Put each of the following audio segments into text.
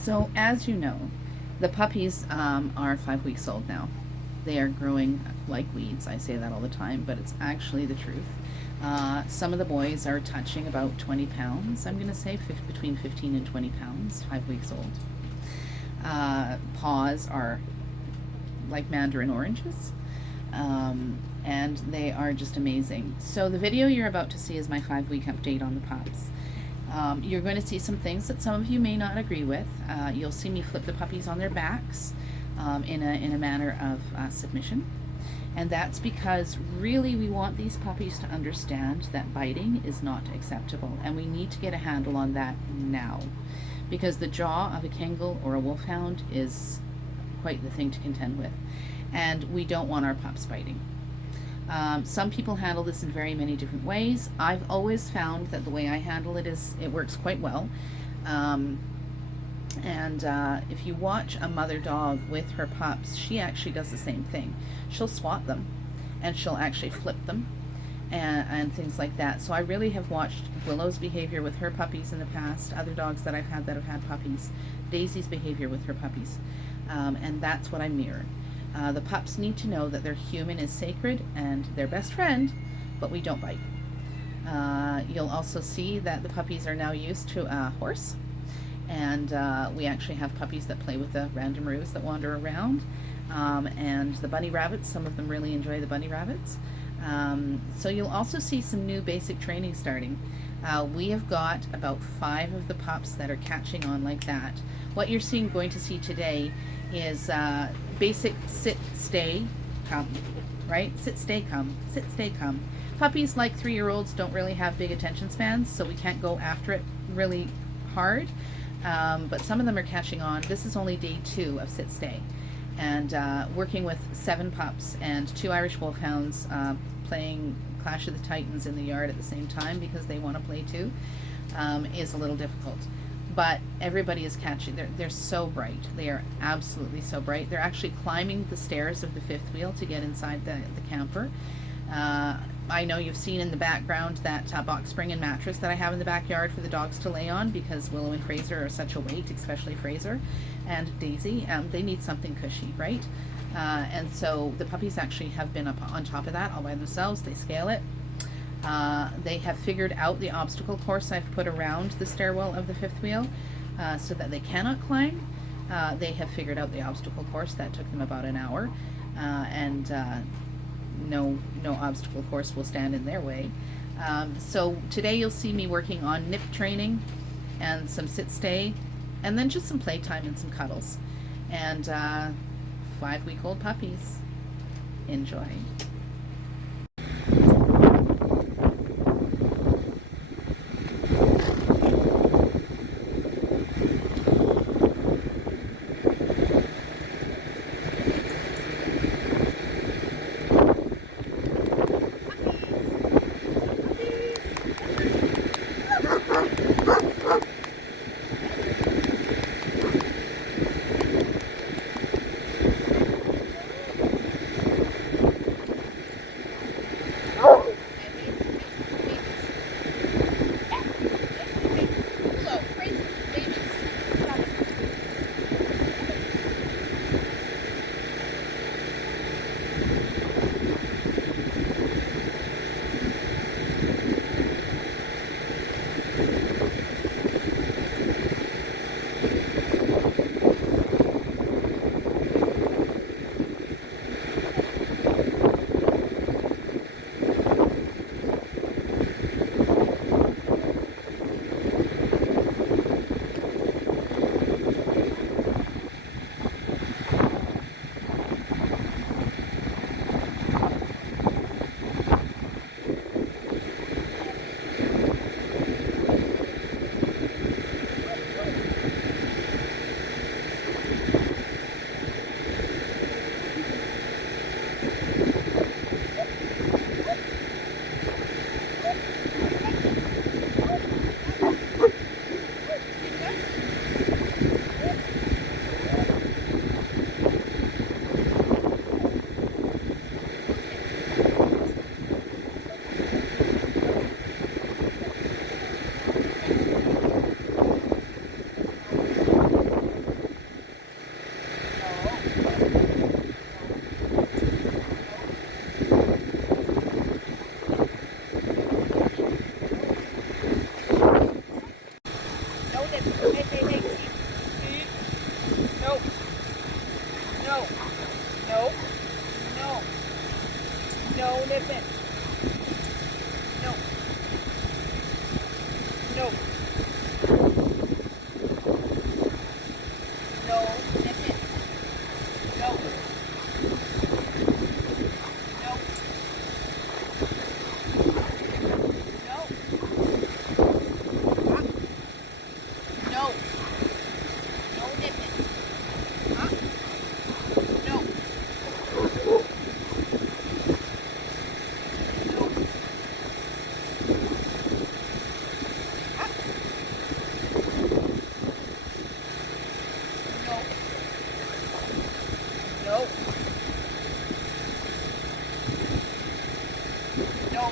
So as you know, the puppies are 5 weeks old now. They are growing like weeds. I say that all the time, but it's actually the truth. Some of the boys are touching about 20 pounds. I'm going to say between 15 and 20 pounds, 5 weeks old. Paws are like mandarin oranges. And they are just amazing. So the video you're about to see is my 5-week update on the pups. You're going to see some things that some of you may not agree with. You'll see me flip the puppies on their backs in a manner of submission. And that's because really we want these puppies to understand that biting is not acceptable, and we need to get a handle on that now, because the jaw of a Kangal or a Wolfhound is quite the thing to contend with, and we don't want our pups biting. Some people handle this in very many different ways. I've always found that the way I handle it works quite well. If you watch a mother dog with her pups, she actually does the same thing. She'll swat them, and she'll actually flip them, and things like that. So I really have watched Willow's behavior with her puppies in the past, other dogs that I've had that have had puppies, Daisy's behavior with her puppies, and that's what I mirror. The pups need to know that their human is sacred and their best friend, but we don't bite. You'll also see that the puppies are now used to a horse, and we actually have puppies that play with the random roos that wander around, and the bunny rabbits. Some of them really enjoy the bunny rabbits. So you'll also see some new basic training starting. We have got about 5 of the pups that are catching on like that. What you're going to see today is basic sit, stay, come, right? Sit, stay, come, sit, stay, come. Puppies like 3-year-olds don't really have big attention spans, so we can't go after it really hard, but some of them are catching on. This is only day 2 of sit, stay, and working with 7 pups and 2 Irish Wolfhounds playing Clash of the Titans in the yard at the same time because they want to play too is a little difficult. But everybody is catching. They're so bright. They are absolutely so bright. They're actually climbing the stairs of the 5th wheel to get inside the camper. I know you've seen in the background that box spring and mattress that I have in the backyard for the dogs to lay on, because Willow and Fraser are such a weight, especially Fraser and Daisy. They need something cushy, right? And so the puppies actually have been up on top of that all by themselves. They scale it. They have figured out the obstacle course I've put around the stairwell of the 5th wheel so that they cannot climb. They have figured out the obstacle course. That took them about an hour, and no obstacle course will stand in their way. So today you'll see me working on nip training and some sit-stay, and then just some playtime and some cuddles. And 5-week-old puppies. Enjoy. nip it. No. No. No, nip it. No. No. No. Up. No. No nipping. Up. No. No. Up. No. No. No.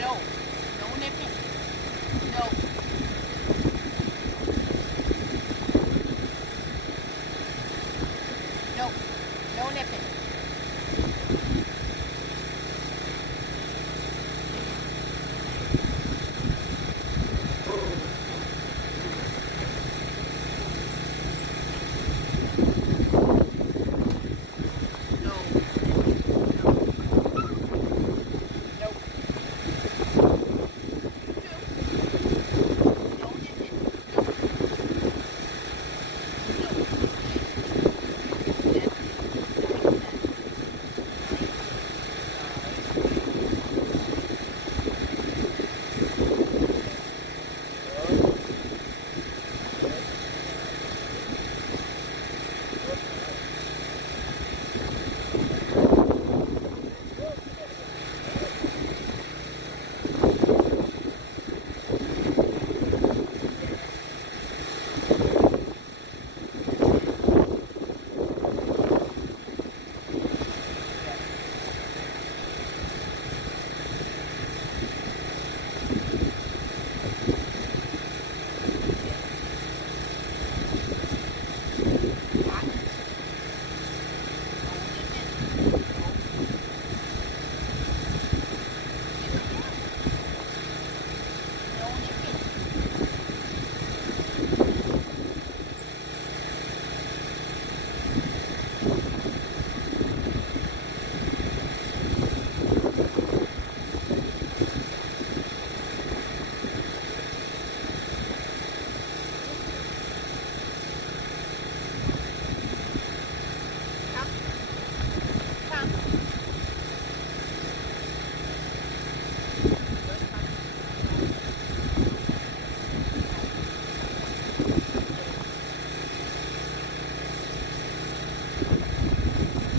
No. No nipping. No. No. No nipping. No. No. No. No nipping.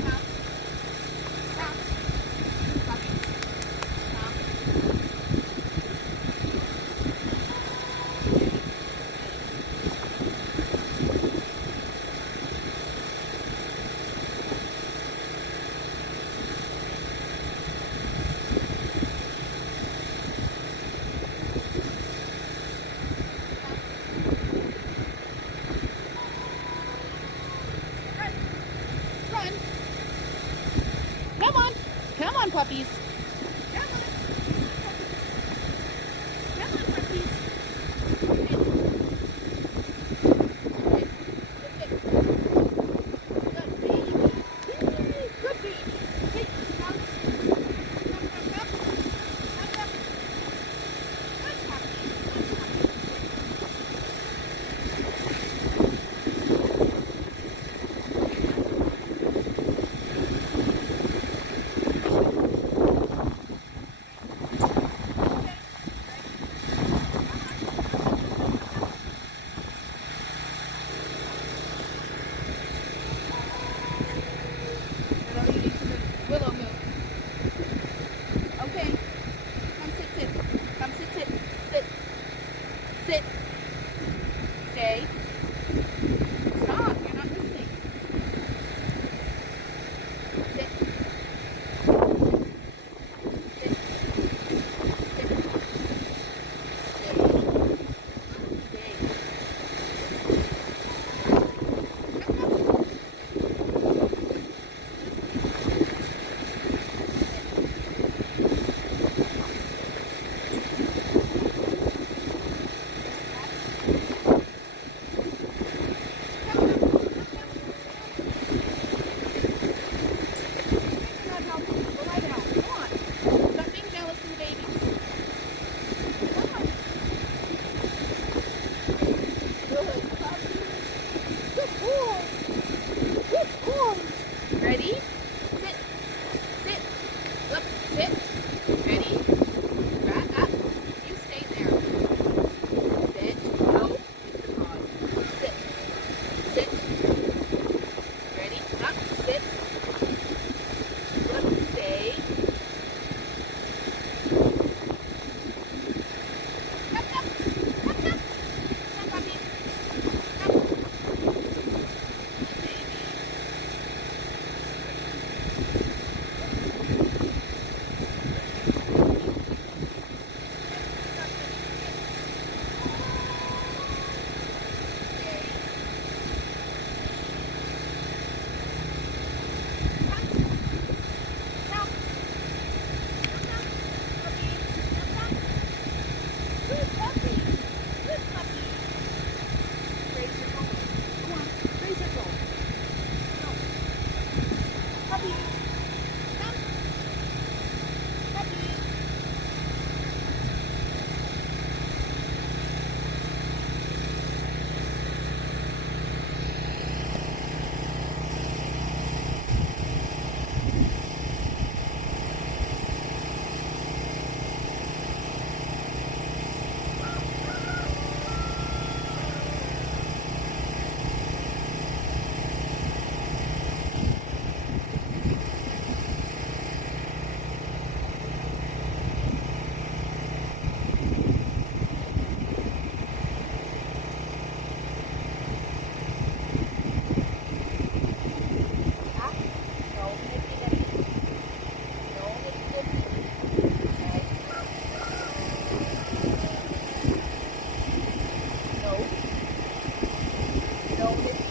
No. No. Run. Come on. Come on, puppies. Come on. Come on, puppies. Good baby. Good baby. Hey, come. Come, come, come. Come, come. Good puppy. Good puppy. know,